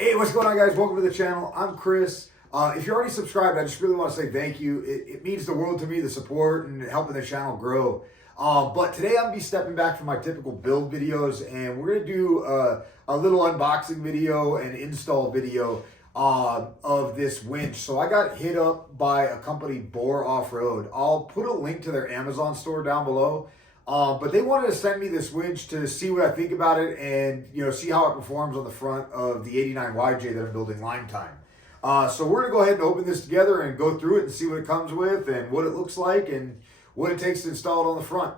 Hey, what's going on, guys? Welcome to the channel. I'm Chris. If you're already subscribed, I just really want to say thank you. It means the world to me, the support and helping the channel grow. But today I'm going to be stepping back from my typical build videos, and we're going to do a little unboxing video and install video of this winch. So I got hit up by a company, Boar Offroad. I'll put a link to their Amazon store down below. But they wanted to send me this winch to see what I think about it and, see how it performs on the front of the 89 YJ that I'm building Lime Time. So we're going to go ahead and open this together and go through it and see what it comes with and what it looks like and what it takes to install it on the front.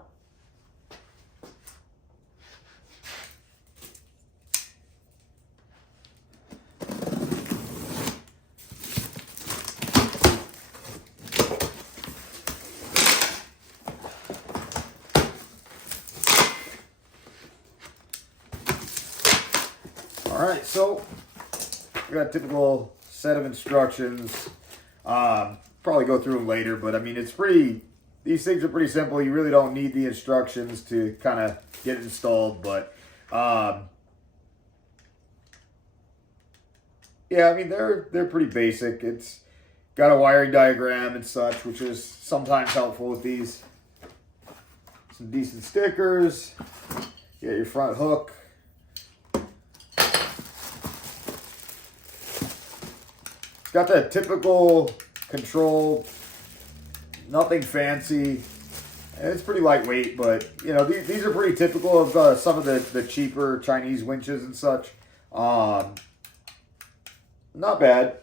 All right, so we got a typical set of instructions. Probably go through them later, but I mean, these things are pretty simple. You really don't need the instructions to kind of get it installed, but yeah, I mean, they're pretty basic. It's got a wiring diagram and such, which is sometimes helpful with these. Some decent stickers. You got your front hook. It's got that typical control, nothing fancy. It's pretty lightweight, but these are pretty typical of some of the cheaper Chinese winches and such. Not bad.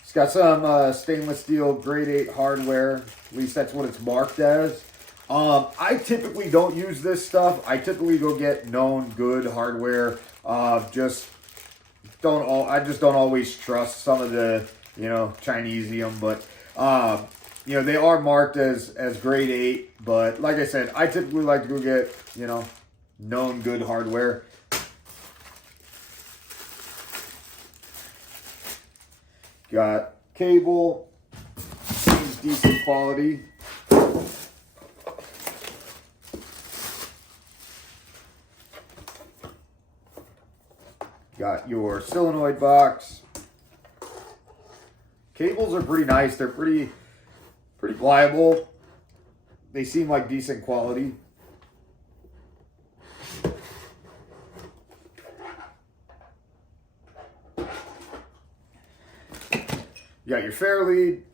It's got some stainless steel grade 8 hardware. At least that's what it's marked as. I typically don't use this stuff. I typically go get known good hardware. I just don't always trust some of the, Chinesium, but, they are marked as grade 8, but like I said, I typically like to go get, known good hardware. Got cable, seems decent quality. Got your solenoid box. Cables are pretty nice. They're pretty pliable. They seem like decent quality. You got your fair lead.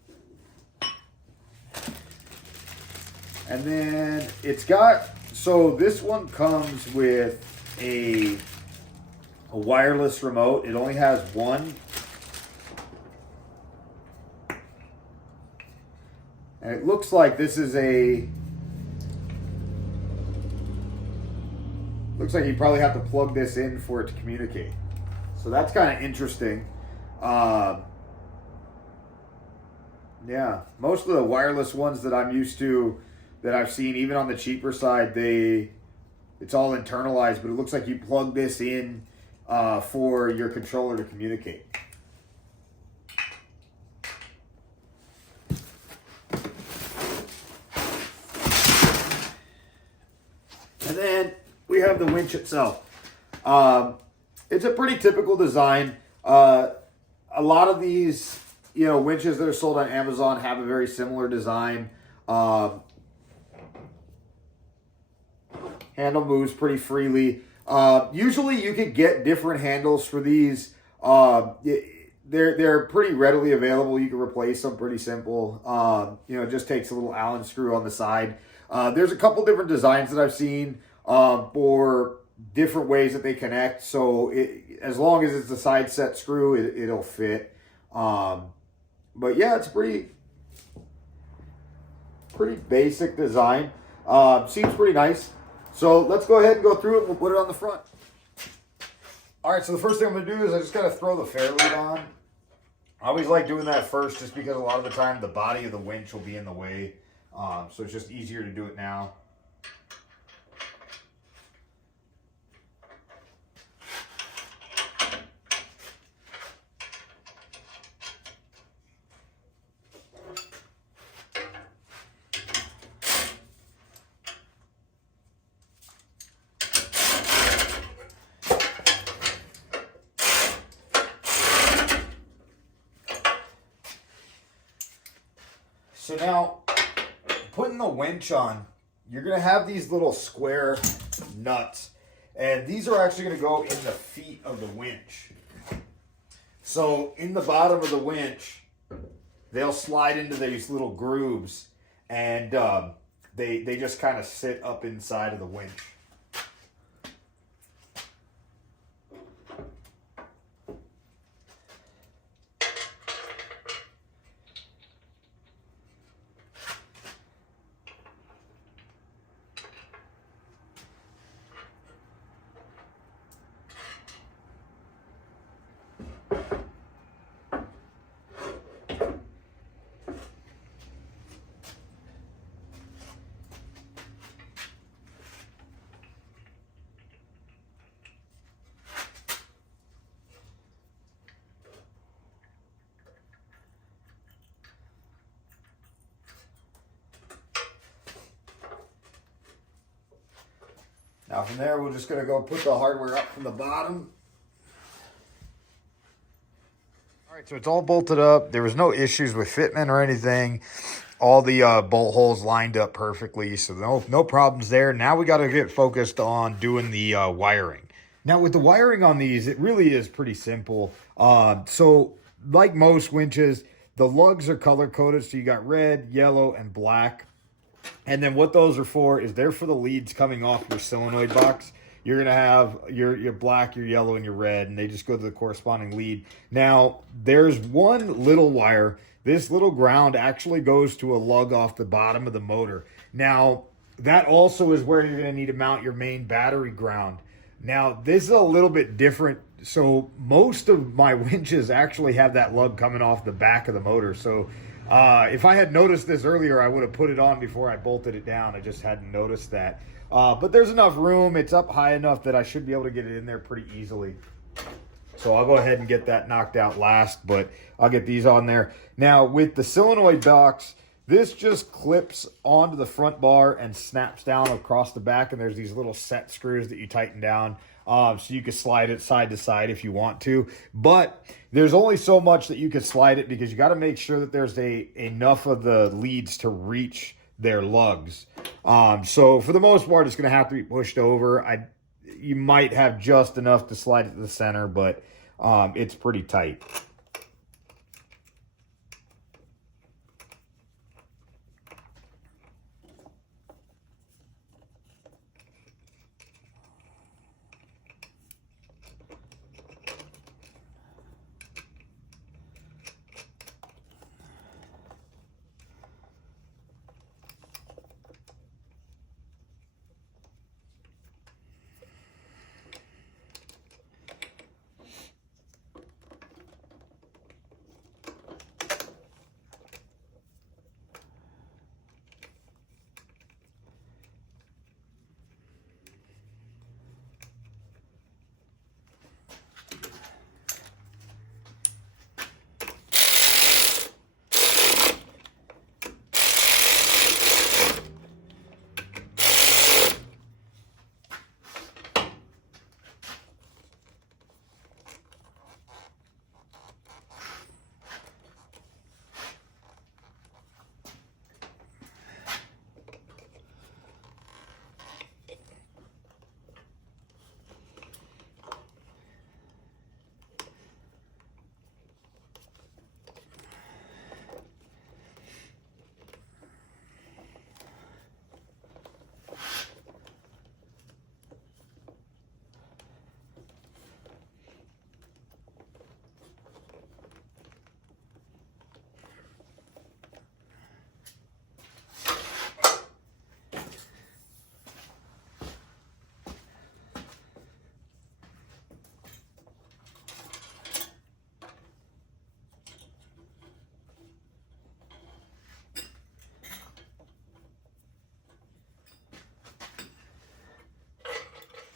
And then it's got, so this one comes with a wireless remote. It only has one. And it looks like this is looks like you probably have to plug this in for it to communicate. So that's kind of interesting. Yeah, most of the wireless ones that I'm used to, that I've seen, even on the cheaper side, it's all internalized, but it looks like you plug this in for your controller to communicate. And then we have the winch itself. It's a pretty typical design. A lot of these, winches that are sold on Amazon have a very similar design. Handle moves pretty freely. Usually you could get different handles for these. They're pretty readily available. You can replace them pretty simple. It just takes a little Allen screw on the side. There's a couple different designs that I've seen for different ways that they connect. So as long as it's a side set screw, it'll fit. But yeah, it's pretty basic design. Seems pretty nice. So let's go ahead and go through it. We'll put it on the front. All right, so the first thing I'm going to do is I just got to throw the fair lead on. I always like doing that first just because a lot of the time the body of the winch will be in the way. So it's just easier to do it now. now, putting the winch on, you're going to have these little square nuts. And these are actually going to go in the feet of the winch. So in the bottom of the winch, they'll slide into these little grooves. And they just kind of sit up inside of the winch. Now from there, we're just going to go put the hardware up from the bottom. All right, so it's all bolted up. There was no issues with fitment or anything. All the bolt holes lined up perfectly, so no problems there. Now we got to get focused on doing the wiring. Now with the wiring on these, it really is pretty simple. So like most winches, the lugs are color-coded, so you got red, yellow, and black. And then what those are for is they're for the leads coming off your solenoid box. You're going to have your black, your yellow, and your red, and they just go to the corresponding lead. Now, there's one little wire. This little ground actually goes to a lug off the bottom of the motor. Now, that also is where you're going to need to mount your main battery ground. Now, this is a little bit different. So most of my winches actually have that lug coming off the back of the motor. So if I had noticed this earlier, I would have put it on before I bolted it down. I just hadn't noticed that. But there's enough room. It's up high enough that I should be able to get it in there pretty easily. So I'll go ahead and get that knocked out last, but I'll get these on there. Now with the solenoid box, this just clips onto the front bar and snaps down across the back, and there's these little set screws that you tighten down. So you can slide it side to side if you want to, but there's only so much that you can slide it because you got to make sure that there's enough of the leads to reach their lugs. So for the most part, it's going to have to be pushed over. You might have just enough to slide it to the center, but it's pretty tight.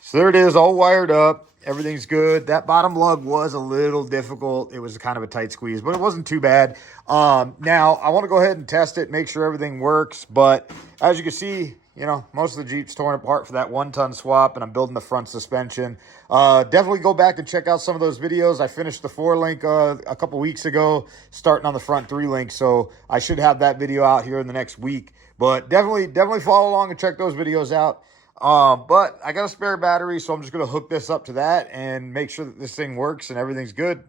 So there it is, all wired up. Everything's good. That bottom lug was a little difficult. It was kind of a tight squeeze, but it wasn't too bad. Now, I want to go ahead and test it, make sure everything works. But as you can see, you know, most of the Jeep's torn apart for that 1-ton swap, and I'm building the front suspension. Definitely go back and check out some of those videos. I finished the 4-link a couple weeks ago, starting on the front 3-link, so I should have that video out here in the next week. But definitely follow along and check those videos out. But I got a spare battery, so I'm just going to hook this up to that and make sure that this thing works and everything's good.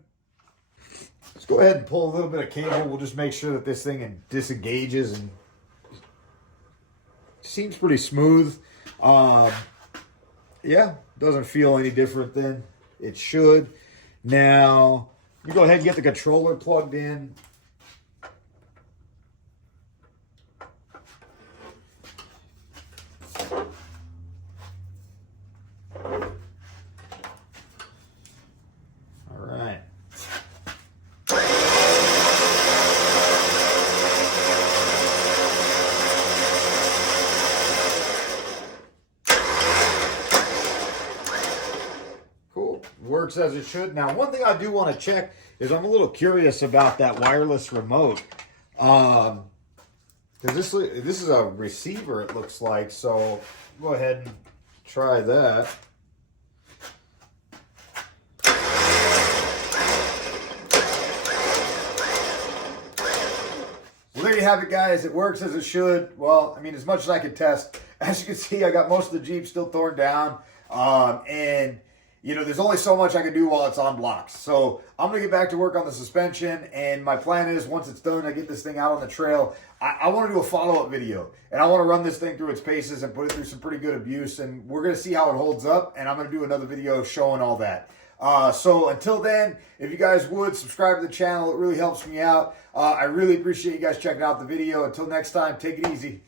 Let's go ahead and pull a little bit of cable. We'll just make sure that this thing disengages and seems pretty smooth. Yeah, doesn't feel any different than it should. Now, you go ahead and get the controller plugged in. All right. Cool. Works as it should. Now, one thing I do want to check is I'm a little curious about that wireless remote. Because this is a receiver, it looks like. So go ahead and try that. Well, there you have it, guys. It works as it should. Well, I mean, as much as I could test. As you can see, I got most of the Jeep still torn down. And, you know, there's only so much I can do while it's on blocks. So I'm going to get back to work on the suspension. And my plan is, once it's done, I get this thing out on the trail. I want to do a follow-up video. And I want to run this thing through its paces and put it through some pretty good abuse. And we're going to see how it holds up. And I'm going to do another video showing all that. So until then, if you guys would subscribe to the channel, it really helps me out. I really appreciate you guys checking out the video. Until next time, take it easy.